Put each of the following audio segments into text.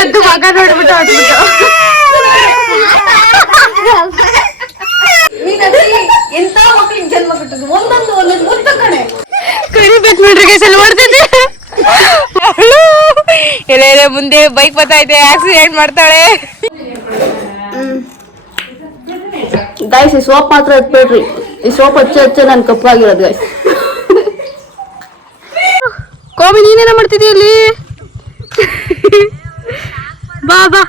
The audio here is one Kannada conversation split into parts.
ಒಂದು ಮಗ ನೋಡ್ಬಿಟ್ಟು ಹೊಟ್ಬಿಟ್ಟು ಎಂತ ಮಕ್ಳಿಗೆ ಜನ್ಮ ಕೊಟ್ಟದ್ದು ಒಂದೊಂದು ಕಣೆ ಕರಿಬೇಕು ನೋಡ್ರಿ ಗೈಸಲ್ಲಿ ಓಡ್ತಿದ್ದೆ ಎಲ್ಲ ಮುಂದೆ ಬೈಕ್ ಬರ್ತೈತೆ ಆಕ್ಸಿಡೆಂಟ್ ಮಾಡ್ತಾಳೆ. ಗೈಸ್ ಈ ಸೋಪ್ ಮಾತ್ರ ಎತ್ಬೇಡ್ರಿ, ಈ ಸೋಪ್ ಹಚ್ಚ ನನ್ ಕಪ್ಪಾಗಿರೋದು ಗೈಸ್. ಕೋಮಿ ನೀನೇನ ಮಾಡ್ತಿದ್ದೀಯ ಅಲ್ಲಿ? ಬಾ ಬಾ.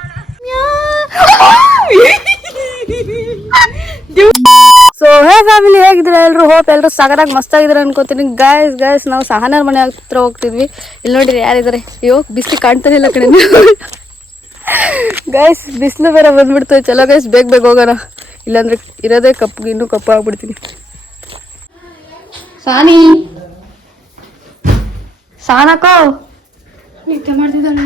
ಸೊ ಹೇ ಫ್ಯಾಮಿಲಿ, ಹೇಗಿದ್ರೆ ಎಲ್ರು? ಹೋಪ್ ಎಲ್ರು ಸಗರಾಗಿ ಮಸ್ತಾಗಿದ್ರೆ ಅನ್ಕೋತೀನಿ. ಗೈಸ್ ನಾವು ಸಹನರ ಮನೆ ಹತ್ರ ಹೋಗ್ತಿದ್ವಿ. ಇಲ್ಲಿ ನೋಡಿರಿ ಯಾರಿದ್ದಾರೆ? ಅಯ್ಯೋ ಬಿಸಿಲು ಕಾಣ್ತಾನೆ ಇಲ್ಲ ಕಡೆ ಗೈಸ್. ಬಿಸಿಲು ಬೇರೆ ಬಂದ್ಬಿಡ್ತು. ಚಲೋ ಗೈಸ್, ಬೇಗ ಹೋಗೋಣ, ಇಲ್ಲಾಂದ್ರೆ ಇರೋದೇ ಕಪ್ಪು, ಇನ್ನೂ ಕಪ್ಪು ಆಗ್ಬಿಡ್ತೀನಿ. ಸಾನಕೋ ನಿದ್ದೆ ಮಾಡ್ತಿದ್ದಾಳೆ.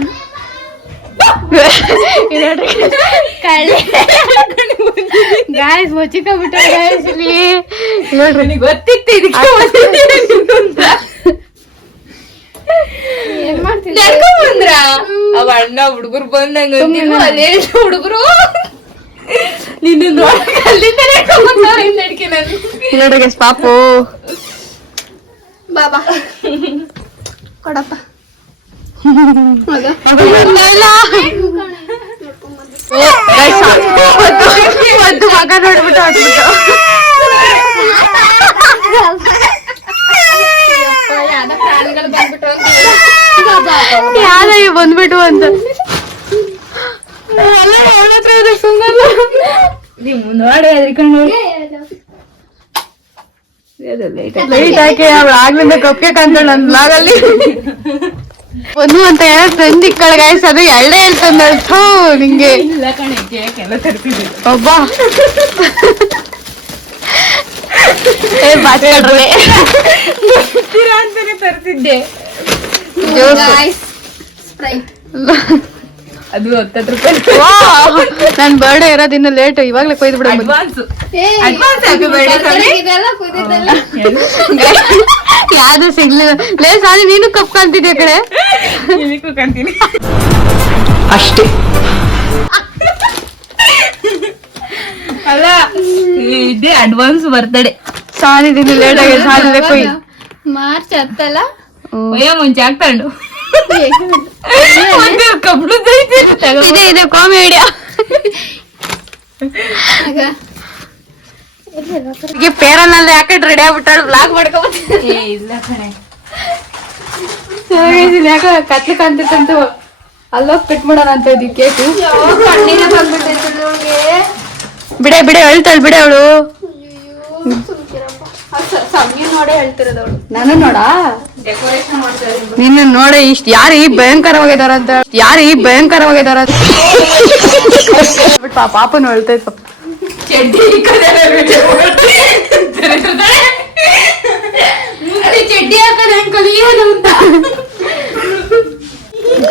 ಗಾಯ್ಸ್ ಮುಚ್ಚಿಕೊಂಡ್ಬಿಟ್ಟ ಗಾಯ್ಸ್. ಇಲ್ಲಿ ನೋಡ್ರಿ, ಗೊತ್ತಿತ್ತು ಇದಕ್ಕೆ ಏನ್ ಮಾಡ್ತಿದ್ದ ಬಂದ್ರ ಅವ ಅಣ್ಣ ಹುಡುಗರು ಬಂದಂಗ ಅಲ್ಲೇ ಹುಡುಗರು ನಿನ್ನ ನೋಡಕ್ ಅಲ್ಲಿಂದಲೇ ನೋಡ್ರಿ ಪಾಪು. ಬಾಬಾ ಕೊಡಪ್ಪ. ಒಂದು ಮಗ ನೋಡ್ಬಿಟ್ಟು ಹೊಟ್ಬಿಟ್ಟು ಯಾರ ಬಂದ್ಬಿಟ್ಟು ಅಂತ ನೋಡಿ ಅದ್ಕೊಂಡು ಲೈಟ್ ಹಾಕಿ ಅವಳು ಆಗ್ಲಿಂದ ಕಪ್ಗೆ ಕಾಣ್ತಾಳ ನನ್ ಬ್ಲಾಗಲ್ಲಿ. ಒಂದು ಅಂತ ಹೇಳಕ್ ಫ್ರೆಂಡ್ ಇಕ್ಕಳ ಗಾಯ್ಸ್, ಅದು ಎಳ್ಳೆ ಹೇಳ್ತಂದಳ್ತು ನಿಂಗೆ. ಒಬ್ಬ ಅಂತಾನೆ ತರ್ತಿದ್ದೆ ಅದು 10 ರೂಪಾಯಿ. ನನ್ ಬರ್ಡೇ ಇರೋದಿನ್ನ ಲೇಟ್, ಇವಾಗ್ಲೇ ಕೊಯ್ದು ಬಿಡ. ಯಾವ್ದು ಸಿಗ್ಲಿಲ್ಲ ಲೇ ಸಾಲಿ. ನೀನು ಕಪ್ ಕಾಣ್ತಿದ್ಯ ಕಡೆ ಕಾಣ್ತೀನಿ ಅಷ್ಟೇ. ಅಲ್ಲ ಇದೇ ಅಡ್ವಾನ್ಸ್ ಬರ್ತಡೆ. ಸಾಲಿದೀನಿ ಲೇಟ್ ಆಗಿದೆ. ಸಾಲಿದೆ ಕೊಯ್ ಮಾರ್ಚ್ 10 ಅಲ್ಲ ಮುಂಚೆ ಆಗ್ತಾಂಡು ಇದೆ ಕಾಮಿಡಿಯಾ. ಪೇರನಲ್ಲಿ ಯಾಕಂಡ್ ರೆಡಿ ಆಗ್ಬಿಟ್ಟಾಳು ಬ್ಲಾಗ್ ಮಾಡ್ಕೊಬತ್ತೀನಿ. ಇಲ್ಲ ಕಣೆ ಯಾಕ ಕತ್ಲಿ ಕಾಣ್ತಿತ್ತಂತ ಅಲ್ಲೋಗ್ ಕಟ್ ಮಾಡೋಣ ಅಂತ ಇದ್ದೀವಿ ಕೇಕು. ಬಿಡೆ ಹೇಳ್ತಾಳೆ ಬಿಡೆ ಅವಳು. ನಾನು ನೋಡ ನಿನ್ನ ನೋಡ ಇಷ್ಟ ಯಾರು ಈ ಭಯಂಕರವಾಗಿದಾರಂತ ಪಾಪನು ಹೇಳ್ತಾ ಇತ್ತು.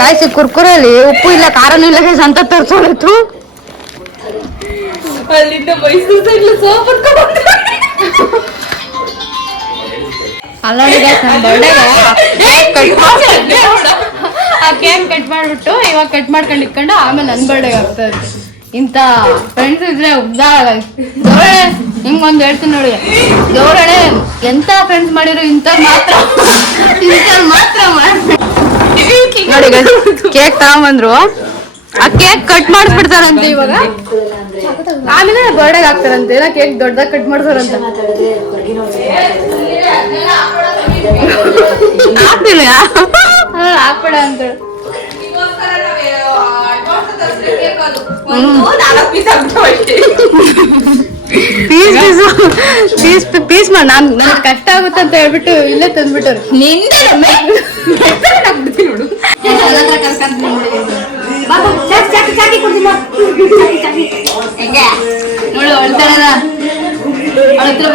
ಗಾಯ್ಸಿ ಕುರ್ಕುರಲ್ಲಿ ಉಪ್ಪು ಇಲ್ಲ ಖಾರನೂ ಇಲ್ಲ ಅಂತ ತರ್ಸೋಳಿತ್ತು. ಅಲ್ಲಿಂದ ಮೈಸೂರು ಸೋಪ್ ಅಲ್ಲೋಡಿ ನನ್ನ ಬರ್ಡೇಗೆ ಆ ಕೇಕ್ ಕಟ್ ಮಾಡ್ಬಿಟ್ಟು ಇವಾಗ ಕಟ್ ಮಾಡ್ಕೊಂಡು ಇಟ್ಕೊಂಡು ಆಮೇಲೆ ನನ್ನ ಬರ್ಡೇಗೆ ಆಗ್ತಾ ಇತ್ತು. ಇಂತ ಫ್ರೆಂಡ್ಸ್ ಇದ್ರೆ ಗೌರಳೆ ಹಿಂಗೊಂದು ಹೇಳ್ತೀನಿ ನೋಡಿ. ಗೌರಳೆ ಎಂತ ಫ್ರೆಂಡ್ಸ್ ಮಾಡಿರೋ ಇಂಥವ್ರು ಮಾತ್ರ ನೋಡಿ. ಕೇಕ್ ತಗೊಂಬಂದ್ರು, ಆ ಕೇಕ್ ಕಟ್ ಮಾಡಿಸ್ಬಿಡ್ತಾರಂತೆ ಇವಾಗ. ಆಮೇಲೆ ಬರ್ಡೇಗೆ ಹಾಕ್ತಾರಂತೆ. ಏನೋ ಕೇಕ್ ದೊಡ್ಡದಾಗಿ ಕಟ್ ಮಾಡ್ತಾರಂತ. ಹಾಕ್ತಿಲ್ಲ ಹಾಕ್ಬೇಡ ಅಂತ ಪೀಸ್ ಮಾಡಿ ನನಗೆ ಕಷ್ಟ ಆಗುತ್ತೆ ಅಂತ ಹೇಳ್ಬಿಟ್ಟು ಇಲ್ಲೇ ತಂದ್ಬಿಟ್ಟರು. ನೋಡು ಅಳ್ತಾಳ ಹತ್ರ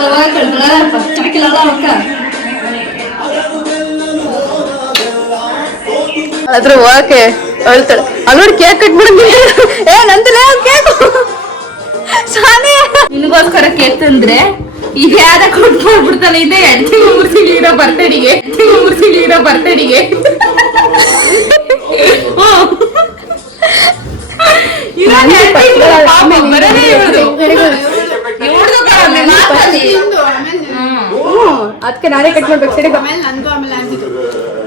ಅದ್ರ ಹೋಗಕ್ಕೆ ಅಳ್ತಾಳೆ. ಅಲ್ಲಿ ಕೇಕ್ ಕಟ್ಬಿಡ. ಏ ನಂದಿಲ್ಲ ಕೇಕ್ ಸಾನೆ ನಿನಗೋಸ್ಕರ ಕೇಕ್ ತಂದ್ರೆ ಈಗ ಯಾರ ಕೊಟ್ಟು ಮಾಡ್ಬಿಡ್ತಾನೆ. ಇದೆ 2 ತಿಂಗಳು 3 ತಿಂಗಳು ಇರೋ ಬರ್ತಡೆಗೆ ಅದಕ್ಕೆ ನಾನೇ ಕಟ್ ಮಾಡ್ಬೇಕು ಸರಿ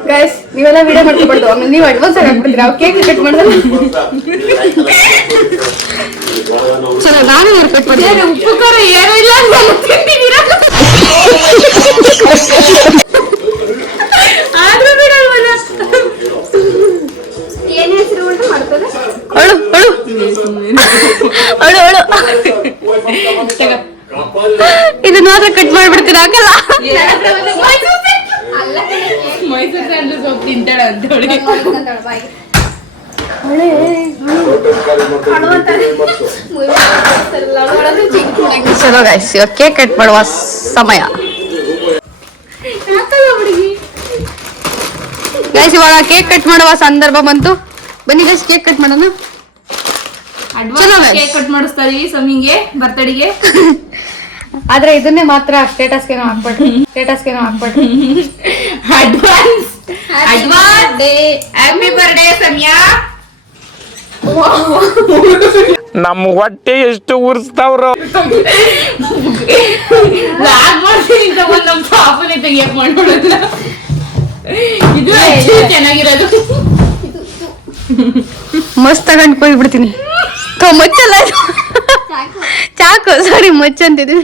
ಗೈಸ್ ನೀವೆಲ್ಲ ವಿಡಿಯೋ ಮಾಡ್ಕೊಬಾರ್ದು ಆಮೇಲೆ ನೀವು ಅಡ್ವಾನ್ಸ್ ಆಗಿ ಹಾಕ್ಬಿಡ್ತೀರಾ ಅವ್ರು ಕೇಕ್ ಕಟ್ ಮಾಡಿದ್ರೆ ಚಲೋ ನಾನು ಕಟ್ ಮಾಡ್ತೀನಿ ಉಪ್ಪು ಖಾರ ಏನೂ ಇಲ್ಲ ಆದ್ರೂ ಬಿಡಲ್ವಲ್ಲ ಏನ್ ಹೆಸರು ಉಂಟು ಮಾಡ್ತಾರೆ ಅಳು ಅಳು ಅಳು ಅಳು ಇದನ್ನ ಮಾತ್ರ ಕಟ್ ಮಾಡ್ಬಿಡ್ತೀರಾ ಹಾಕಲ್ಲ ಮೈಸೂರು ಸ್ಯಾಂಡಲ್ ಸೊಪ್ಪು ತಿಂತಾಳ ಅಂತ ಹೇಳಿ ಚಲೋ ಗೈಸ್ ಇವಾಗ ಕೇಕ್ ಕಟ್ ಮಾಡುವ ಸಮಯ ಗೈಸ್ ಇವಾಗ ಕೇಕ್ ಕಟ್ ಮಾಡುವ ಸಂದರ್ಭ ಬಂತು ಬನ್ನಿ ಗೈಸ್ ಕೇಕ್ ಕಟ್ ಮಾಡೋಣ ಕೇಕ್ ಕಟ್ ಮಾಡಿಸ್ತಾ ಇದೀವಿ ಸಮಿಂಗೆ ಬರ್ತಡೆಗೆ ಆದ್ರೆ ಇದನ್ನೇ ಮಾತ್ರ ಸ್ಟೇಟಸ್ಗೆ ಹಾಕ್ಬಿಟ್ರಿ ಅಡ್ವಾನ್ಸ್ ಹ್ಯಾಪಿ ಬರ್ಡೇ ಸಮಯಾ ನಮ್ಮ ಹೊಟ್ಟೆ ಎಷ್ಟು ಉರ್ಸ್ತಾವ್ರು ನಮ್ ಪಾಪನೇ ತೆಗಿಯಕ್ ಮಾಡ್ಕೊಡಲ್ಲ ಇದು ಚೆನ್ನಾಗಿರೋದು ಮಸ್ತ್ ತಗೊಂಡ್ ಹೋಗ್ಬಿಡ್ತೀನಿ ಮಚ್ಚಲ್ಲ ಚಾಕು ಸಾರಿ ಮಚ್ಚ ಅಂತಿದ್ವಿ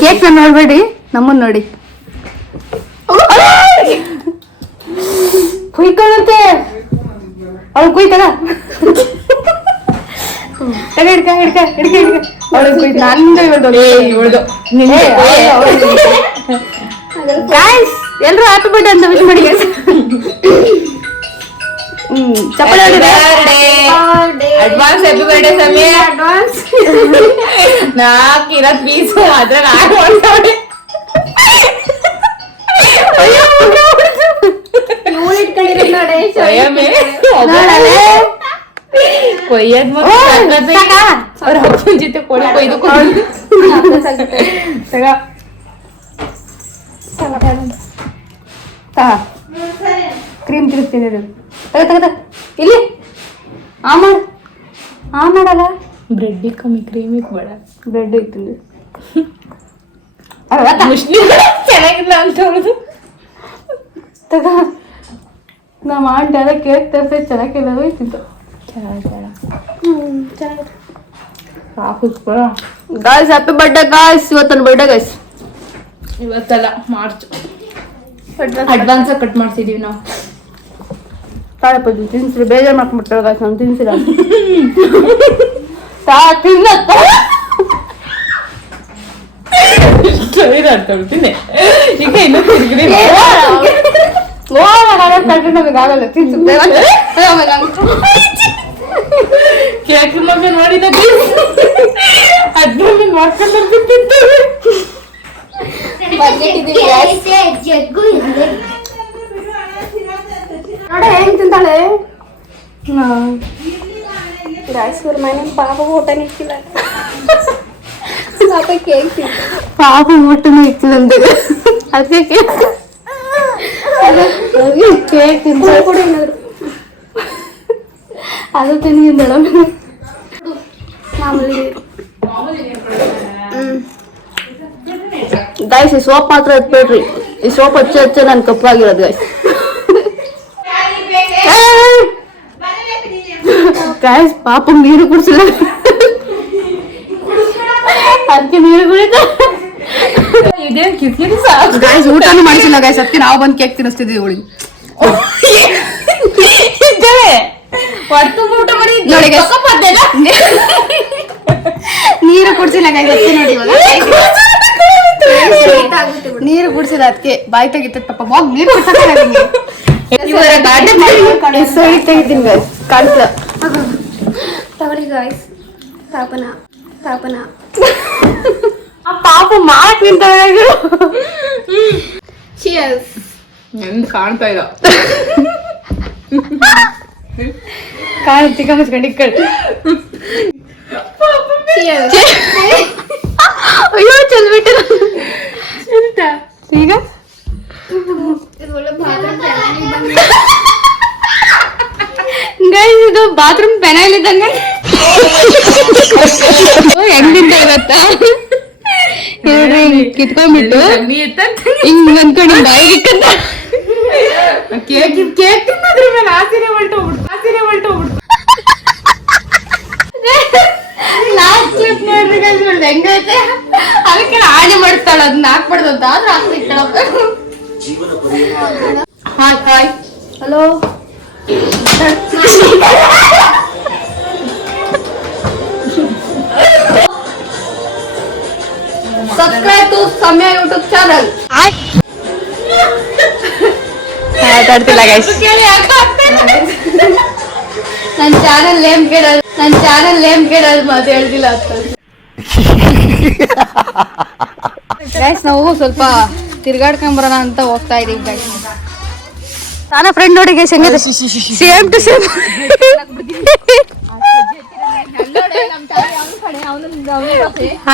ಕೇಕ್ ನೋಡ್ಬೇಡಿ ನಮ್ಮನ್ ನೋಡಿ ಕುಯ್ಕೊಳ್ಳುತ್ತೆ ಅವ್ಳು ಕುಯ್ತಗ ಹಿಡ್ಕ ಅವಳು ಕುಯ್ತು ನಂದು ಗಾಯ್ಸ್ ಎಲ್ರು ಹ್ಯಾಪಿ ಬರ್ಡೇ ಅಂತ ವಿಶ್ ಮಾಡಿ ಚಪ್ಪಲಿ ಅಡ್ವಾನ್ಸ್ ಹ್ಯಾಪಿ ಬರ್ಡೇ ಸಮಯ ಅಡ್ವಾನ್ಸ್ ನಾಕಿರ ಪೀಸ್ ಅದ್ರಾಗ ಆಡ್ಕೊಂಡವಳೆ ಕೊಯ್ಯದ್ ಅವ್ರ ಅಪ್ಪನ ಜೊತೆ ಕೊಡಿ ಕೊಯ್ದು ಕ್ರೀಮ್ ತಿರುಗ್ತೀನಿ ತಗ ಇಲ್ಲಿ ಮಾಡಲ್ಲ ಬ್ರೆಡ್ ಕಮ್ಮಿ ಕ್ರೀಮ್ ಬೇಡ ಬ್ರೆಡ್ ಇತ್ತು ಚೆನ್ನಾಗಿಲ್ಲ ಅಂತ ಹೇಳುದು ತಗ ನಮ್ಮ ಆಂಟಿ ಅದ ಕೇಕ್ ತರ್ಸ ಚೆನ್ನಾಗಿಲ್ಲ ಹೋಯ್ತಿತ್ತು ಗಾಯ್ಸ್ ಹ್ಯಾಪಿ ಬರ್ಡೇ ಗಾಯ್ಸ್ ಇವತ್ತೊಂದು ಬರ್ಡೇ ಗಾಯ್ಸ್ ಇವತ್ತಲ್ಲ ಮಾರ್ಚ್ ಅಡ್ವಾನ್ಸ್ ಕಟ್ ಮಾಡ್ತಿದೀವಿ ನಾವು ತಾಳಪ್ಪ ತಿನ್ಸಿರಿ ಬೇಜಾರು ಮಾಡ್ಕೊಂಡ್ಬಿಡ್ತಾಳೆ ಗಾಯ್ಸ್ ನಾನು ತಿನ್ಸಿಲ್ಲ ಈಗ ಇನ್ನೂ ತಿರ್ಗಿರಿ ನಮಗೆ ಆಗಲ್ಲ ತಿನ್ಸು ಕೇಕ್ ಮಗ ನೋಡಿದ ಅದ್ರಲ್ಲಿ ಮಾಡ್ಕೊಂಡು ತಿಂತೇವೆ ನೋಡ ಹೆಂಗ್ ತಿಂತಾಳೆ ಮನೆ ಪಾಪ ಊಟ ನಿಕ್ಕಿಲ್ಲ ಪಾಪ ಊಟನೂ ಇಕ್ಕಿಲ್ಲ ಅಂತ ಅದಕ್ಕೆ ಕೇಕ್ ತಿಂತ ಅದು ತಿಂದಿದ್ದಾಳ ಗಾಯ್ಸ್ ಈ ಸೋಪ್ ಮಾತ್ರ ಎತ್ಬೇಡ್ರಿ ಈ ಸೋಪ್ ಹಚ್ಚ ನನ್ ಕಪ್ಪಾಗಿರೋದು ಗಾಯ್ಸ್ ಗಾಯ್ಸ್ ಪಾಪ ನೀರು ಕುಡಿಸಿಲ್ಲ ಅದಕ್ಕೆ ನೀರು ಕುಡಿತ ಇದೇನ್ ಕಿಸಿರಿ ಗಾಯ್ಸ್ ಊಟನೂ ಮಾಡಿಸಿಲ್ಲ ಗಾಯ್ಸ್ ಅದಕ್ಕೆ ನಾವು ಬಂದು ಕೇಕ್ ತಿನ್ನಿಸ್ತಿದ್ವಿ ಅವಳಿಗೆ ಊಟ ಮಾಡಿ ನೋಡಿ ನೀರು ಕುಡಿಸಿಲ್ಲ ಗಾಯ್ಸ್ ಅದಕ್ಕೆ ನೋಡಿ ನೀರು ಕುಡಿಸಿಲ್ಲ ಅದಕ್ಕೆ ಬಾಯಿ ತೆಗಿತ ಪಾಪ ಹೋಗ್ ನೀರು ತೆಗಿತೀನಿ ಗಾಯ್ಸ್ ಕಾಣಿಸ ತಗೊಳ್ಳಿ ಗಾಯ್ಸ್ ಪಾಪನ ಪಾಪ ಮಾತಿಂತ ಎಂದ್ ಕಾಣ್ತಾ ಇಲ್ಲ ಕಾಣ ಚಿಕ್ಕ ಮುಚ್ಕೊಂಡು ಇಕ್ಕಳು ಅಯ್ಯೋ ಚೆಲ್ಬಿಟ್ಟು ಈಗ ಗೈಸ್ ಇದು ಬಾತ್ರೂಮ್ ಪೆನಲ್ ಇದ್ದಂಗೆ ಹೆಂಗಿಂತ ಗೊತ್ತಾ ನೋಡ್ರಿ ಹಿಂಗ್ ಕಿತ್ಕೊಂಡ್ಬಿಟ್ಟು ಹಿಂಗ್ ಅಂದ್ಕೊಂಡು ಬಾಯಿಗೆ ಇಕ್ಕಂತ ಕೇಕ್ ತಿನ್ನೋದ್ರ ಮೇಲೆ ಆಸೆನೆ ಹೊರಟೋಗ್ಬಿಡ್ತು ಲಾಸ್ಟ್ ಕ್ಲಿಪ್ ನೋಡ್ರಿ guys, ಹೆಂಗೈತೆ ಅದಕ್ಕೆ ಆಣೆ ಮಾಡ್ತಾಳ ಅದನ್ನ ಹಾಕ್ಬಾರ್ದು ಅಂತ ಆದ್ರೆ ಹಾಕ್ತಿಕ್ಕಳಪ್ಪ. ಹಾಯ್ ಹಲೋ ಸಬ್ಸ್ಕ್ರೈಬ್ ಟು ಸಮಯ ಯೂಟ್ಯೂಬ್ ಚಾನಲ್. ಮಾತಾಡ್ತಿಲ್ಲ ಗೈಸ್, ನನ್ನ ಚಾನಲ್ ನೇಮ್ ಕೇಳೋದು ಮಾತು ಹೇಳ್ತಿಲ್ಲ ಅಂತ ಗೈಸ್. ನಾವು ಸ್ವಲ್ಪ ತಿರ್ಗಾಡ್ಕೊಂಡ್ ಬರೋಣ ಅಂತ ಹೋಗ್ತಾ ಇದೀವಿ ಗೈಸ್. ನನ್ನ ಫ್ರೆಂಡ್ ನೋಡಿ ಗೈಸ್ ಹೆಂಗಿದೆ, ಸೇಮ್ ಟು ಸೇಮ್.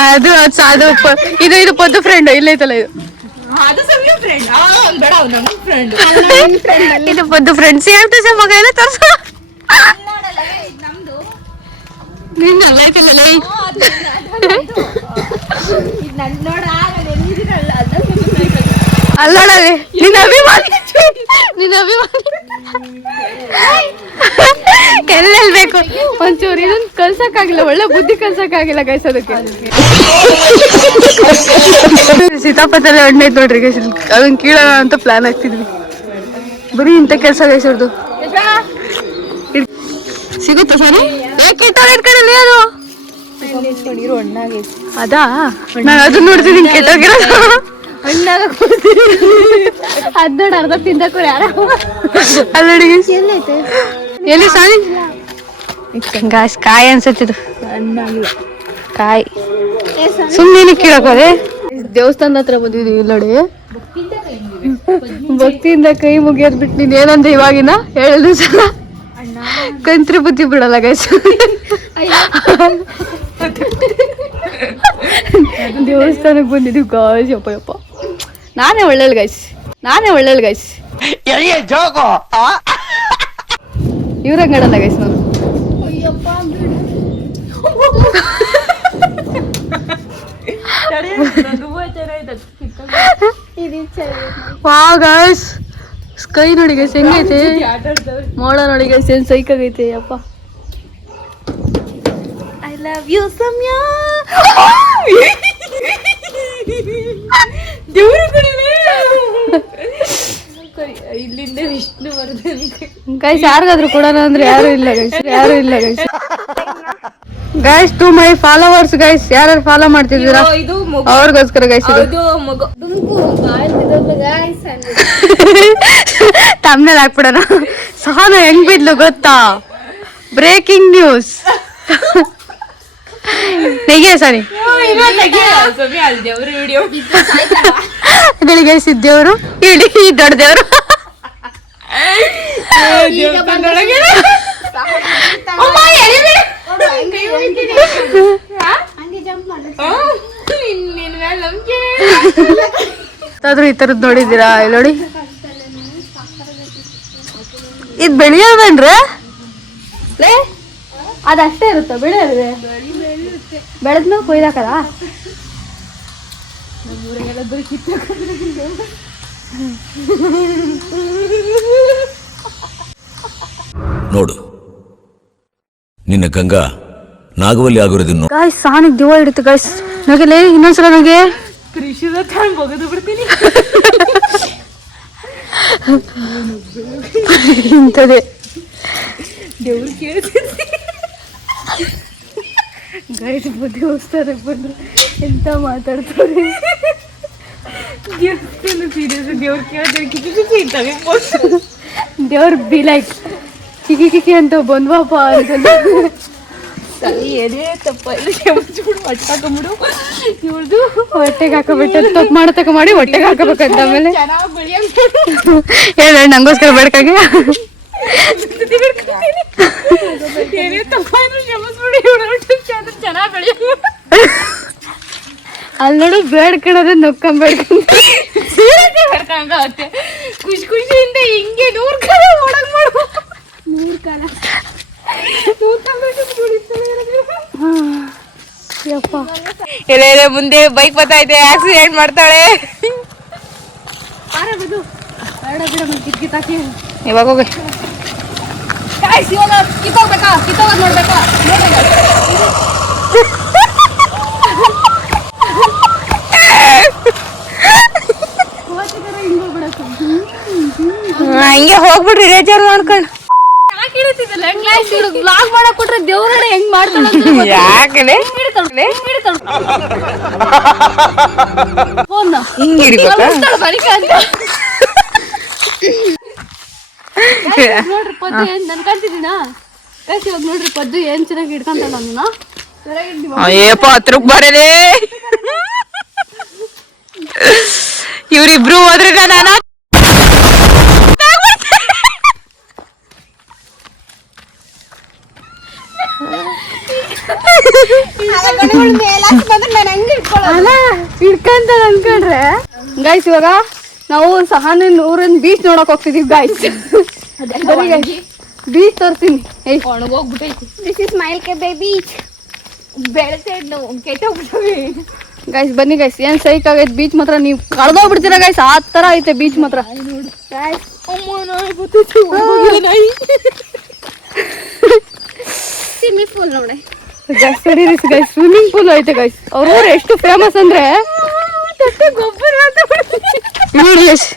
ಅದು ಇದು ಪದ್ದು ಫ್ರೆಂಡ್ ಇಲ್ಲ ಐತಲ್ಲ, ಇದು Paddu friend same to same ಮಗ ಎಲ್ಲ ತೋರ್ಸ ನಿನ್ನ ಅಲ್ಲ ಐತಲ್ಲ ಅಲ್ಲೋಡಲ್ಲಿ ನಿನ್ನ ಅಭಿಮಾನಿ ಎಲ್ಲೆಲ್ ಬೇಕು ಒಂಚೂರು ಇದನ್ನ ಕಲ್ಸಕ್ಕಾಗಿಲ್ಲ, ಒಳ್ಳೆ ಬುದ್ಧಿ ಕಲ್ಸಕ್ಕಾಗಿಲ್ಲ ಗೈಸ್. ಅದಕ್ಕೆ ಸೀತಾಪತ್ತಲ್ಲೇ ಹಣ್ಣು ಐತ್ ನೋಡ್ರಿ ಗೈಸ್, ಅದನ್ನ ಕೀಳೋಣ ಅಂತ ಪ್ಲಾನ್ ಆಗ್ತಿದ್ವಿ. ಬರೀ ಇಂಥ ಕೆಲಸ ಗೈಸ್ ಅವ್ರದ್ದು. ಸಿಗುತ್ತಾ ಸರಿ? ಕೆಟ್ಟೋಗಿರ್ಕಡಲ್ಲಿ ಅದು ಅದಾ, ನಾನು ಅದನ್ನ ನೋಡ್ತೀನಿ ಕೆಟ್ಟೋಗಿರೋದು ಹಣ್ಣಾಗ ಅದ್ ನೋಡಿ ಅರ್ಧ ತಿಂದಕ್ಕೂ ಯಾರ ಅಲ್ಲಡಿ ಎಲ್ಲಿ ಸಾರಿ ಗಾಯ್ಸ್ ಕಾಯಿ ಅನ್ಸತ್ತಿದು ಕಾಯಿ ಸುಮ್ಮನೆ ಕೀಳಕೋದೆ. ದೇವಸ್ಥಾನದ ಹತ್ರ ಬಂದಿದ್ದೀವಿ ನೋಡಿ, ಭಕ್ತಿಯಿಂದ ಕೈ ಮುಗಿಯೋದ್ ಬಿಟ್ಟು ನೀನ್ ಏನಂದ್ರೆ ಇವಾಗಿನ ಹೇಳಿದ್ರು ಸಲ ಕಂತ್ರಿ ಬುದ್ಧಿ ಬಿಡಲ್ಲ ಗೈಸ್. ದೇವಸ್ಥಾನಕ್ಕೆ ಬಂದಿದ್ದೀವಿ ಗಾಯ್ಸ್. ಯಪ್ಪ ನಾನೇ ಒಳ್ಳೆಯಲ್ ಗೈಸ್, ಇವ್ರಂಗಡಲ್ಲ ಗೈಸ್ ನಾನು. ವಾವ್ ಗೈಸ್, ಸ್ಕೈ ನೋಡಿ ಗೈಸ್ ಹೆಂಗೈತೆ, ಮೋಡ ನೋಡಿ ಗೈಸ್ ಏನ್ ಸೈಕ್ ಆಗೈತೆ. ಅಪ್ಪ ಐ ಲವ್ ಯು ಸಮಯ. ಇಲ್ಲಿಂದ ವಿಷ್ಣುವರ್ಧನ್ ಗೈಸ್ ಯಾರಿಗಾದ್ರೂ ಕೊಡೋಣ ಅಂದ್ರೆ ಯಾರು ಇಲ್ಲ guys. Guys to my followers guys, ಯಾರು ಫಾಲೋ ಮಾಡ್ತಿದ್ದೀರಾ ಅವ್ರಿಗೋಸ್ಕರ ಗೈಸ್ ಇದು ತಮ್ಮನೇಲಿ ಹಾಕ್ಬಿಡೋಣ. ಸಹನ ಹೆಂಗ್ ಬಿದ್ಲು ಗೊತ್ತಾ, ಬ್ರೇಕಿಂಗ್ ನ್ಯೂಸ್. ನೆಗೆ ಸರಿ ದೇವ್ರು ಇಡೀ ದೊಡ್ಡ ದೇವ್ರು ಆದ್ರೂ ಈ ತರದ್ ನೋಡಿದ್ದೀರಾ? ಇಲ್ಲಿ ನೋಡಿ, ಇದ್ ಬೆಳೆಯೋದೇನ್ರಿ? ಅದಷ್ಟೇ ಇರುತ್ತ ಬೆಳೆಯೋದ್ರೆ? ಬೆಳೆದ್ಮೇಲೆ ಕೊಯ್ದಾಕಲ್ಲ. ನೋಡು ನಿನ್ನ ಗಂಗಾ ನಾಗವಲ್ಲಿ ಆಗಿರೋದನ್ನು ಗಾಯ್ಸ್. ಸಾನಿಗೆ ದಿವ ಹಿಡಿತು ಗಾಯ್ಸ್. ನಗಲೇ ಇನ್ನೊಂದ್ಸಲ ನನಗೆ ಇಂಥದೇ ದೇವ್ರು ಕೇಳ್ತಿದ್ದೆ ಗೈಸ್. ದೇವಸ್ಥಾನಕ್ಕೆ ಬಂದ್ರು ಎಂತ ಮಾತಾಡ್ತಾರೆ. ದೇವಸ್ಥಾನ ಸೀರಿಯಸ್ ದೇವ್ರು ಕೇಳ್ತಾರೆ ದೇವ್ರ ಬಿ ಲೈಕ್ ಕಿಕಿ ಅಂತ ಬಂದ್ವಪ್ಪ ಅಂತ ಏನೇ ತಪ್ಪ ಹೊಟ್ಟಾಕೊಂಬಿಡು ಇವ್ರದ್ದು ಹೊಟ್ಟೆಗೆ ಹಾಕೋಬಿಟ್ಟು ತಪ್ಪು ಮಾಡತಕ್ಕ ಮಾಡಿ ಹೊಟ್ಟೆಗೆ ಹಾಕೋಬೇಕಂತ. ಆಮೇಲೆ ಹೇಳ ನಂಗೋಸ್ಕರ ಬೇಡಕಾಗೆ ಅಲ್ಲಿ ನೋಡು ಬೇಡ್ಕೊಳ್ಳೋದು ನೊಕ್ಕೊಂಬೇಡ್ಕೊಂಡೆ ಖುಷಿ ಖುಷಿಯಿಂದ ಹಿಂಗೆ 100 ಕಾಲ ಒಳಗ್ ಮಾಡು 100 ಕಾಲ ಎಲ್ಲ ಮುಂದೆ ಬೈಕ್ ಬರ್ತೈತೆ, ಆಕ್ಸಿಡೆಂಟ್ ಮಾಡ್ತಾಳೆ. ಇವಾಗ ಹೋಗಿ ಕಿತ್ತೋಗ್ಬೇಕಾ ಕಿತ್ತೋಗೋದ್ ನೋಡ್ಬೇಕಾ ಹಂಗೆ ಹೋಗ್ಬಿಡ್ರಿ ರೇಜರ್ ಮಾಡ್ಕೊಂಡು. ಬ್ಲಾಗ್ ಮಾಡಕ್ ಕೊಟ್ರೆ ದೇವ್ರಡೆ ಹೆಂಗ್ ಮಾಡ್ತಾಳೆ ಯಾಕೆ ಹಿಂಗ್ ಹಿಡಿಬೇಕಾ? ನೋಡ್ರಿ ಪದ್ದು ಏನ್ ನನ್ ಕಾಣ್ತಿದ್ದೀನಾ ಇವಾಗ ನೋಡ್ರಿ ಪದ್ದು ಏನ್ ಚೆನ್ನಾಗಿ ಹಿಡ್ಕೊಂತಲ್ಲ ನನ್ನ ಅಯ್ಯಪ್ಪ ಹತ್ರಕ್ ಬರಲೇ. ಇವ್ರಿಬ್ರು ಹೋದ್ರೆ ನಾನು ಹಿಡ್ಕಂತ ಅನ್ಕೊಂಡ್ರೆ ಗೈಸ್ ಇವಾಗ ನಾವು ಸಹನನ್ ಊರನ್ ಬೀಚ್ ನೋಡಕ್ ಹೋಗ್ತಿದೀವಿ ಗೈಸ್. ಬೀಚ್ ತೋರ್ತೀನಿ. ದಿಸ್ ಇಸ್ ಮೈಲ್ ಕೆ ಬೇಬಿ ಗೈಸ್ ಬನ್ನಿ ಗೈಸ್ ಏನ್ ಸೈಕ್ ಆಗೈತೆ ಬೀಚ್ ಮಾತ್ರ ನೀವು ಕಳ್ದೋಗ್ಬಿಡ್ತೀರಾ ಗೈಸ್ ಆ ತರ ಐತೆ ಬೀಚ್ ಮಾತ್ರ. ಸ್ವಿಮ್ಮಿಂಗ್ ಪೂಲ್ ನೋಡಿ ಗೈಸ್ ಸ್ವಿಮ್ಮಿಂಗ್ ಪೂಲ್ ಐತೆ ಗೈಸ್. ಅವ್ರ ಊರು ಎಷ್ಟು ಫೇಮಸ್ ಅಂದ್ರೆ ನೋಡಿ ಗೈಸ್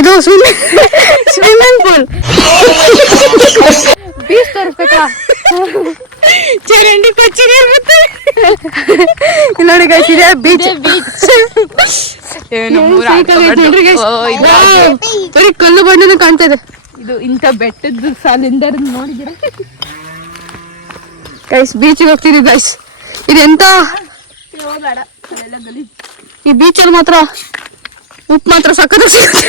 ಇದು ಸ್ವಿಮ್ಮಿಂಗ್ ಪೂಲ್. ಬೀಚ್ ತೋರಿಸ್ಬೇಕಾ ಚರಂಡಿ ಕೊಚ್ಚಿರಿ ನೋಡಿ ಗೈಸ್ ಇದೆ ಬೀಚ್. ಬರೀ ಕಲ್ಲು ಬಣ್ಣನೂ ಕಾಣ್ತಾ ಇದೆ. ಇದು ಇಂಥ ಬೆಟ್ಟದ ಸಾಲಿಂದ ನೋಡಿದಿರ ಗೈಸ್ ಬೀಚ್ಗೆ ಹೋಗ್ತಿದೀವಿ ಗೈಸ್. ಇದೆಂತ ಈ ಬೀಚಲ್ಲಿ ಮಾತ್ರ ಉಪ್ಪು ಮಾತ್ರ ಸಕ್ಕತ್ತ ಸಿಗುತ್ತೆ.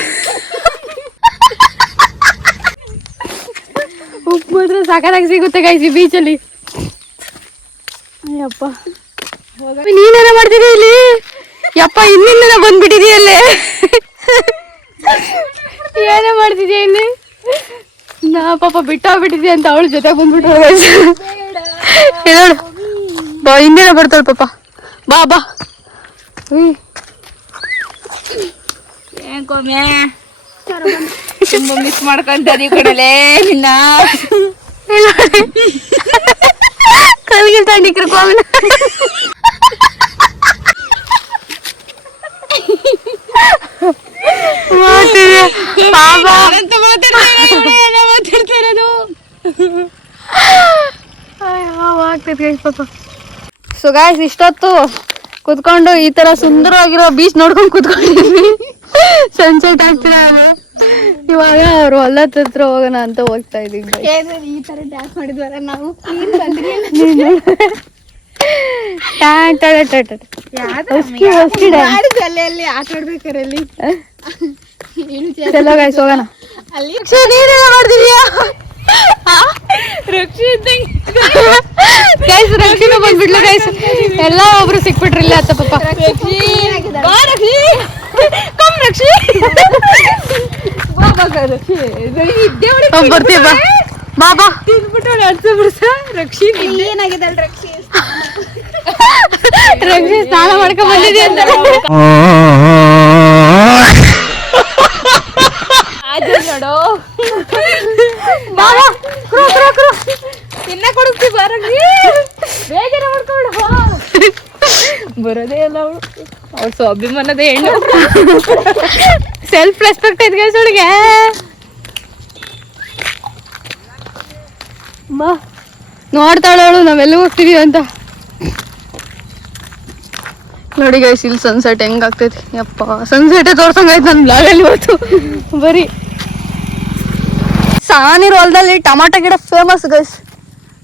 ಉಪ್ಪು ಮಾತ್ರ ಸಕ್ಕತ್ತಾಗಿ ಸಿಗುತ್ತೆ ಗೈಸ್ ಈ ಬೀಚಲ್ಲಿ. ಅಯ್ಯಪ್ಪ ನೀನೇನ ಮಾಡ್ತಿದ್ದಿ ಇಲ್ಲಿ? ಯಪ್ಪ ಇನ್ನಿಂದ ಬಂದ್ಬಿಟ್ಟಿದೀಯಲ್ಲೇ. ಏನೇ ಮಾಡ್ತಿದ್ಯಾ ಇಲ್ಲಿ? ನಾ ಪಾಪ ಬಿಟ್ಟೋಗ್ಬಿಟ್ಟಿದ್ಯಾ ಅಂತ ಅವಳ ಜೊತೆ ಬಂದ್ಬಿಟ್ಟು ನೋಡು ಬಾ ಹಿಂದೇನೆ ಬರ್ತಾಳೆ ಪಾಪ. ಬಾ ಬಾ ಏನ್ಕೊಮ್ಮೆ ತುಂಬಾ ಮಿಸ್ ಮಾಡ್ಕೊಂತಾರ ಈ ಕಡೆಲೇ ನಿನ್ನ. ಕಲ್ಗಿಲ್ ತಂಡಿಕ್ರು ಕೋಮಿನ ಸೊ ಗಾಯ್ಸ್ ಇಷ್ಟೊತ್ತು ಕುತ್ಕೊಂಡು ಈ ತರ ಸುಂದರವಾಗಿರೋ ಬೀಚ್ ನೋಡ್ಕೊಂಡು ಕುತ್ಕೊಂಡಿದ್ವಿ. ಸನ್ಸೆಟ್ ಆಗ್ತಿರ ಇವಾಗ ಅವ್ರು ಹೊಲದ ಹತ್ರ ಹೋಗೋಣ ಅಂತ ಹೋಗ್ತಾ ಇದೀವಿ. ಈ ತರ ಡ್ಯಾನ್ಸ್ ಮಾಡಿದ್ವಲ್ಲ ನಾವು ಚಲೋ ಗಾಯ್ಸ್ ಹೋಗೋಣ. ನೀನೆಲ್ಲ ಮಾಡ್ತಿದ್ಯಾ? ಗೈಸ್ ರಕ್ಷಿನೂ ಬಂದ್ಬಿಡ್ಲು ಗೈಸ್. ಎಲ್ಲ ಒಬ್ರು ಸಿಕ್ಬಿಟ್ರಿಲ್ಲ ಅತ್ತ ಪಾಪ. ಬರ್ತೀಯ ಬಾ ಬಾಬಾ ರಕ್ಷಿ ಸ್ನಾನ ಮಾಡ್ಕೊಂಡ್ ಬಂದಿದ್ಯಾ ಅಂತ ನೋಡು ಬಾಬಾ ತಿನ್ನ ಕೊಡುತ್ತಿ ಬರಲಿ ಬೇಜಾರ ಮಾಡ್ಕೊಂಡು ಬರೋದೇ ಅಲ್ಲ ಅವಳು. ಅವಳು ಸ್ವಾಭಿಮಾನದ ಹೆಣ್ಣು. ಸೆಲ್ಫ್ ರೆಸ್ಪೆಕ್ಟ್ ಐತೆ ಗೈಸ್ ಅವಳಿಗೆ. ಬಾ ನೋಡ್ತಾಳವಳು ನಾವೆಲ್ಲ ಹೋಗ್ತಿದೀವಿ ಅಂತ. ನೋಡಿ ಗೈಸ್ ಇಲ್ಲಿ ಸನ್ಸೆಟ್ ಹೆಂಗ್ ಆಗ್ತೈತಿ. ಯಪ್ಪ ಸನ್ಸೆಟ್ ತೋರ್ಸಂಗಾಯ್ತು ನನ್ನ ಬ್ಲಾಗಲ್ಲಿ ಇವತ್ತು. ಬರೀ ಸಾನಿರೋ ಹೊಲದಲ್ಲಿ ಟಮಾಟ ಗಿಡ ಫೇಮಸ್ ಗೈಸ್.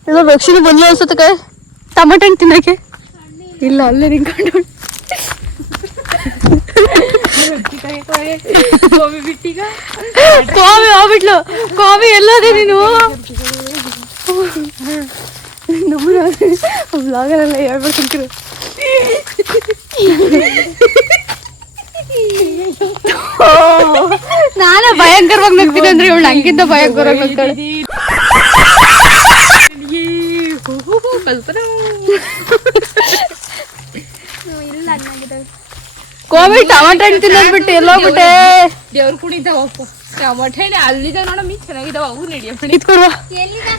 ಇಲ್ಲ ರಕ್ಷಣೆ ಬಂದು ಅನ್ಸುತ್ತೆ ಕೈ ಟಮಾಟ ಹಣ್ಣು ತಿನ್ನಕ್ಕೆ. ಇಲ್ಲ ಅಲ್ಲೇ ನಿಂತ್ಕೊಂಡು ಕೋವಿ ಹೋಗ್ಬಿಟ್ಲು. ಕೋವಿ ಎಲ್ಲೋದೆ ನೀನು? ಬ್ಲಾಗಲ್ಲೆಲ್ಲ ಹೇಳ್ಬಿಡ್ತೀನಿ. ನಾನೇ ಭಯಂಕರವಾಗಿ ನಗ್ತೀನಿ ಅಂದ್ರೆ ಇವಳು ನಂಗಿಂತ ಭಯಂಕರವಾಗಿ ನಗ್ತಾಳೆ. ಕೋವಿ ಟಮಾಟ ಹಣ್ಣು ತಿನ್ನೋದ್ಬಿಟ್ಟು ಎಲ್ಲೋಗ್ಬಿಟ್ಟೆ. ದೇವ್ರ ಕುಣಿತಾವಪ್ಪ ಟಮಾಟೆ ಹಣ್ಣು ಅಲ್ಲಿದೆ ನೋಡಮ್ಮಿ ಚೆನ್ನಾಗಿದಾವ ಅವು ನಡಿಯಪ್ಪ. ಇಟ್ಕೊಡ್ವಾ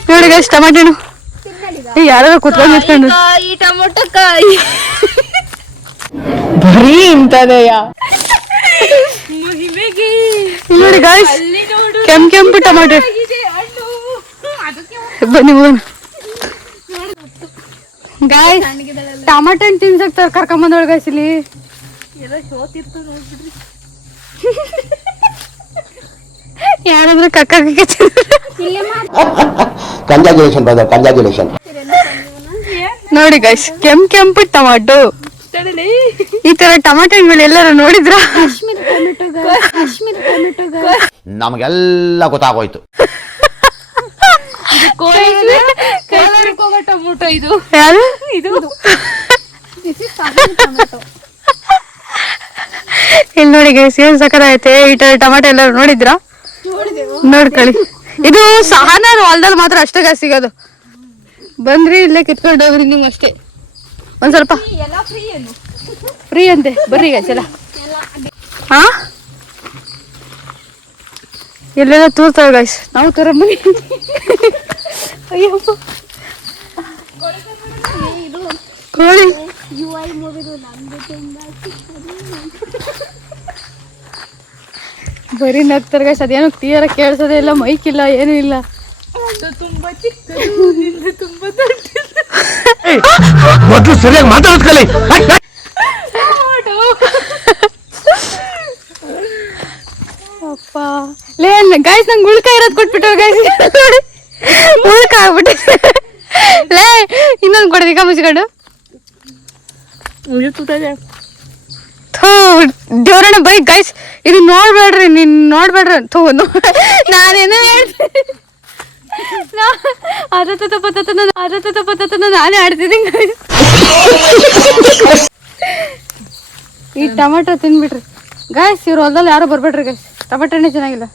ನೋಡಿ ಗೈಸ್ ಟಮಾಟ ಹಣ್ಣು. ಯಾರು ಕುತ್ಕೊಂಡು ನಿಂತ್ಕೊಂಡು ಈ ಟೊಮೊಟೊ ಕಾಯಿ ಬರೀ ಇಂತದೆಯ ಮಹಿಮೆಗೆ ನೋಡಿ ಗೈಸ್ ಅಲ್ಲಿ ನೋಡು ಕೆಂಪು ಟಮಾಟೆ. ಇದೆ ಹಣ್ಣು ಅದಕ್ಕೆ ಬನ್ನಿ ಹೋಗೋಣ ಗಾಯ್ಸ್. ಟಮಾಟ ಹಣ್ಣು ತಿನ್ಸಕ್ ಕರ್ಕೊಂಬಂದೋಳ ಗೈಸ್ ಇಲ್ಲಿ. ಎಲ್ಲ ಸೋತಿರ್ತಾವ ನೋಡ್ಬಿಡ್ರಿ. ಯಾರಾದ್ರೂ ಕಕ್ಕ ಕಂಗ್ರಾಚುಲೇಷನ್ ಬ್ರದರ್, ಕಂಗ್ರಾಚುಲೇಷನ್. ನೋಡಿ ಗೈಸ್ ಕೆಂಪು ಟಮಾಟೋ. ಈ ತರ ಟಮಾಟೋ ಹಣ್ಣುಗಳು ಎಲ್ಲರೂ ನೋಡಿದ್ರ? ನಮಗೆಲ್ಲ ಗೊತ್ತಾಗೋಯ್ತು. ಟೊಮೊಟೊ ಇದು ಯಾರು ಇದು ಇಲ್ಲಿ ನೋಡಿ ಗೈಸ್ ಏನ್ ಸಕತ್ತೈತೆ. ಈ ತರ ಟಮಾಟೋ ಎಲ್ಲರೂ ನೋಡಿದ್ರ? ನೋಡ್ಕೊಳ್ಳಿ. ಇದು ಸಹನ ಹೊಲದಲ್ಲಿ ಮಾತ್ರ ಅಷ್ಟೇ ಗಾಸ್ ಸಿಗೋದು. ಬಂದ್ರಿ ಇಲ್ಲೇ ಕಿತ್ಕೊಂಡು ಹೋಗ್ರಿ ನೀವು ಅಷ್ಟೇ. ಒಂದ್ ಸ್ವಲ್ಪ ಫ್ರೀ ಅಂತೆ ಬರ್ರಿ ಗಾಯ್ಸ್ ಎಲ್ಲ. ಹಾ ಎಲ್ಲೆಲ್ಲ ತೂರ್ತಾವ ಗಾಯ್ಸ್. ನಾವು ತರಬನ್ನಿ. ಅಯ್ಯಪ್ಪ ಕೋಳಿ ಬರೀ ನಗ್ತಾರೆ ಗಾಯ್ಸ್. ಅದೇನೋ ಕ್ಲಿಯರ್ ಆಗಿ ಕೇಳಿಸೋದೇ ಇಲ್ಲ, ಮೈಕ್ ಇಲ್ಲ, ಏನೂ ಇಲ್ಲ. ತುಂಬಾ ಚಿಕ್ಕದು ನಿಂದು ತುಂಬಾ ದೊಡ್ಡದು. ಮೊದ್ಲು ಸರಿಯಾಗಿ ಮಾತಾಡ್ಕೊಳ್ಳಿ. ಅಪ್ಪ ಲೇ ಗಾಯ್ಸ್ ನಂಗೆ ಉಳ್ಕ ಇರೋದು ಕೊಟ್ಬಿಟ್ಟು ಗಾಯ್ಸ್. ಉಳ್ಕ ಆಗ್ಬಿಟ್ಟೆ. ಲೇ ಇನ್ನೊಂದು ಕೊಡದಿಕ್ಕ ಮುಚ್ಕೊಂಡು. ಥೂ ದೇವ್ರಣ್ಣ ಬೈ ಗೈಸ್ ಇದು ನೋಡ್ಬೇಡ್ರಿ. ನೀನ್ ನೋಡ್ಬೇಡ್ರಿ. ಥೂ ನಾನೇನೋ ಹೇಳ್ತೀನಿ. ನಾನೇ ಆಡ್ತಿದ್ದೀನಿ. ಈ ಟೊಮೆಟೊ ತಿನ್ಬಿಟ್ರಿ ಗಾಯ್ಸ್. ಇವ್ರು ಹೊಲದಲ್ಲಿ ಯಾರು ಬರ್ಬೇಡ್ರಿ ಗಾಯ್ಸ್. ಟೊಮೆಟೊ ಹಣ್ಣೆ ಚೆನ್ನಾಗಿಲ್ಲ.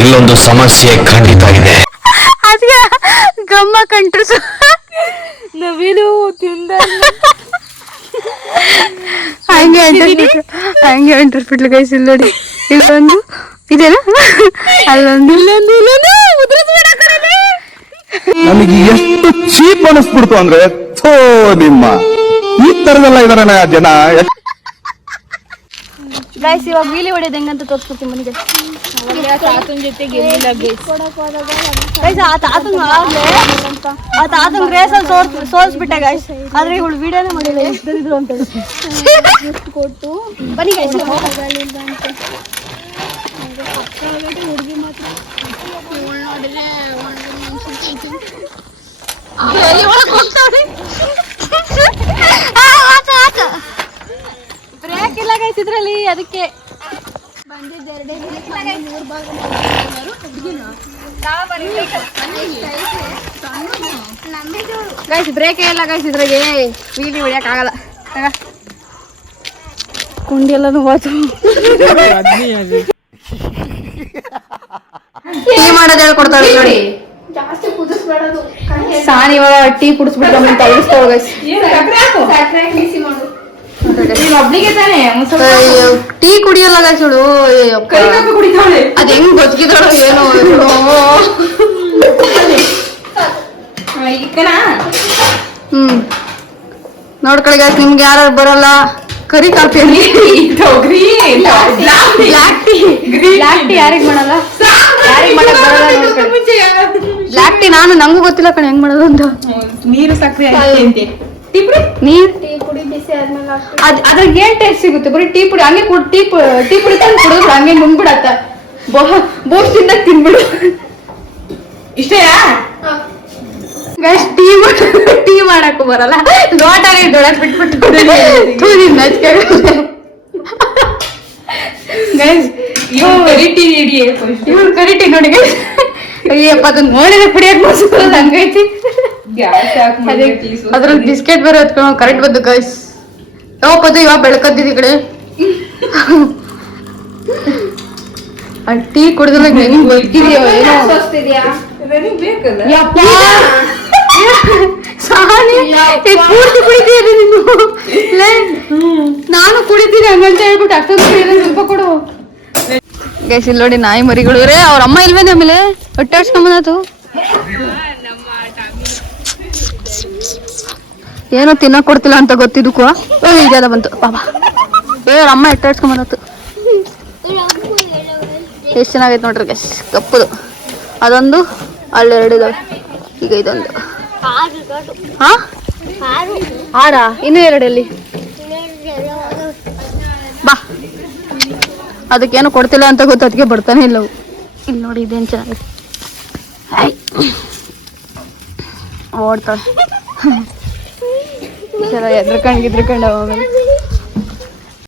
ಇಲ್ಲೊಂದು ಸಮಸ್ಯೆ ಖಂಡಿತ ಇದೆ. ಅದಕ್ಕೆ ಗಮ್ಮ ಕಂಟ್ರಸ್ ನವಿಲು ತಿಂದ ಹಂಗೆ ಅಂಟಿಸ್ಬಿಟ್ಲು ಗೈಸ್. ಇಲ್ಲಿ ನೋಡಿ ಇಲ್ಲೊಂದು ಇದೇನಾ ಅಲ್ಲೊಂದು ನನಗೆ ಎಷ್ಟು ಚೀಪ್ ಅನಿಸ್ಬಿಡ್ತು ಅಂದ್ರೆ ಥೋ ನಿಮ್ಮ ಈ ತರದೆಲ್ಲ ಇದಾರೆ ಜನ. ಗೈಸ್ ಇವಾಗ ವೀಲಿ ಹೊಡೆಯೋದು ಹೆಂಗಂತ ತೋರಿಸ್ಕೊಡ್ತೀನಿ ಬನ್ನಿ ಗೈಸ್. ತಾತನ ಜೊತೆ ಗೆಲ್ಲಿಲ್ಲ ಗೈಸ್ ಆ ತಾತಂಗ್ ರೇಸಲ್ಲಿ ಸೋಲ್ಸ್ಬಿಟ್ಟೆ ಗೈಸ್. ಆದ್ರೆ ಇವಳು ವಿಡಿಯೋನೇ ಮಾಡಿಲ್ಲ ಎಷ್ಟಿದ್ರು ಅಂತ ಕೊಟ್ಟು ಬನ್ನಿ ಗೈಸ್. ಬ್ರೇಕ್ ಇಲ್ಲ ಗೈಸ್ ಇದ್ರಲ್ಲಿ, ಅದಕ್ಕೆ ಗೈಸ್ ಬ್ರೇಕ್ ಇಲ್ಲ ಗೈಸ್ ಇದ್ರಾಗೆ. ವೀಲಿ ಹೊಡಿಯಕ್ ಆಗಲ್ಲ. ಕುಂಡಿ ಎಲ್ಲಾನು ಹೋಯ್ತು. ಟೀ ಮಾಡೋದು ಹೇಳ್ಕೊಡ್ತಾಳೆ ನೋಡಿ. ಸಾನ್ ಇವಾಗ ಟೀ ಕುಡಿಸ್ಬಿಟ್ಟು ತಳಿಸ್ತಾವ ಗೈಸ್. ಟೀ ಕುಡಿಯಲ್ಲ ಗೈಸ್ ಇವಳು. ಅದ್ ಹೆಂಗ್ ಬದುಕಿದಾಳೋ ಏನೋ. ನೋಡ್ಕೊಳ್ಳಿ ಗೈಸ್, ನಿಮ್ಗೆ ಯಾರು ಬರಲ್ಲ ಕರಿ ಕಾಫಿ ಬ್ಲಾಕ್ ಟೀ ಯಾರಿಗ್ ಮಾಡಲ್ಲ, ಯಾರಿಗ್ ಮಾಡಕ್ ಬರಲ್ಲ ನೋಡ್ಕೊಳ್ಳಿ. ಬ್ಲಾಕ್ ಟೀ ನಂಗೂ ಗೊತ್ತಿಲ್ಲ ಕಣ ಹೆಂಗ್ ಮಾಡೋದು ಅಂತ. ನೀರು ಸಕ್ಕರೆ ನೀರ್ ಅದ್ರಾಗ ಏನ್ ಟೇಸ್ಟ್ ಸಿಗುತ್ತೆ? ಬರೀ ಟೀ ಪುಡಿ ಹಂಗೆ ಟೀ ಪುಡಿ ತಂದು ಕುಡಿದ್ರು ಹಂಗೆ ನುಂಗ್ಬಿಡತ್ತ. ಬೋಸ್ಟ್ ಇಂದ ತಿನ್ಬಿಡು. ಇಷ್ಟೇಯಾ ಗೈಸ್ ಟೀ ಮಾಡಕ್ಕೂ ಬರಲ್ಲ. ಲೋಟನೇ ದೊಡಕ್ ಬಿಟ್ಬಿಟ್ಟು ಗೈಸ್ ಇವ್ರು ಕರಿಟಿ ನೋಡಿ ಗೈಸ್. ಅಯ್ಯಪ್ಪ ಅದನ್ನ ನೋಡಿದ್ರೆ ಕುಡಿಯಕ್ ಮಸ್ತ್ ಹಂಗೈತಿ. ಅದ್ರಲ್ಲಿ ಬಿಸ್ಕೆಟ್ ಬೇರೆ ಹೊತ್ಕೊಂಡು ಕರೆಕ್ಟ್ ಬಂದು ಗೈಸ್. ಯಾವಪ್ಪದು ಇವಾಗ ಬೆಳಕದ್ದಿದ್ ಈ ಕಡೆ. ಟೀ ಕುಡಿದ್ರೆ ಹೆಂಗ್ ಬದುಕಿದೀಯೋ ಏನೋ. ಯಪ್ಪ ಸಾನಿ ಪೂರ್ತಿ ಕುಡಿತೀರಿ ನೀನು ಲೇ, ನಾನು ಕುಡಿತೀನಿ ಹಂಗಂತ ಹೇಳ್ಬಿಟ್ಟು ಅಷ್ಟೊಂದು ಕುಡಿಯೋದು ಸ್ವಲ್ಪ ಕೊಡು. ಗೈಸ್ ಇಲ್ಲಿ ನೋಡಿ ನಾಯಿ ಮರಿಗಳು ರೇ ಅವ್ರ ಅಮ್ಮ ಇಲ್ವೇನೆ ಆಮೇಲೆ ಹೊಟ್ಟಾಡ್ಸ್ಕೊಂಬಂದತು ಏನೋ ತಿನ್ನಕ್ ಕೊಡ್ತಿಲ್ಲ ಅಂತ ಗೊತ್ತಿದ್ದಕ್ಕೂ ಈಗೆಲ್ಲ ಬಂತು ಬಾಬಾ ಅವ್ರ ಅಮ್ಮ ಎಟ್ಟಾಡ್ಸ್ಕೊಂಬಂದತ್ತು. ಎಷ್ಟು ಚೆನ್ನಾಗೈತೆ ನೋಡ್ರಿ ಗೈಸ್ ಕಪ್ಪದು ಅದೊಂದು ಅಲ್ಲೆರಡು ಇದಾವೆ ಈಗ ಇದೊಂದು ಹಾ ಆರಾ ಇನ್ನೂ ಎರಡಲ್ಲಿ ಬಾ ಅದಕ್ಕೇನು ಕೊಡ್ತಿಲ್ಲ ಅಂತ ಗೊತ್ತು ಅದಕ್ಕೆ ಬರ್ತಾನೆ ಇಲ್ಲ ಅವು. ಇಲ್ಲಿ ನೋಡಿ ಇದೇನು ಚೆನ್ನಾಗಿದೆ ಓಡ್ತಾಳೆ ಎದ್ರಕಂಡು ಆಮೇಲೆ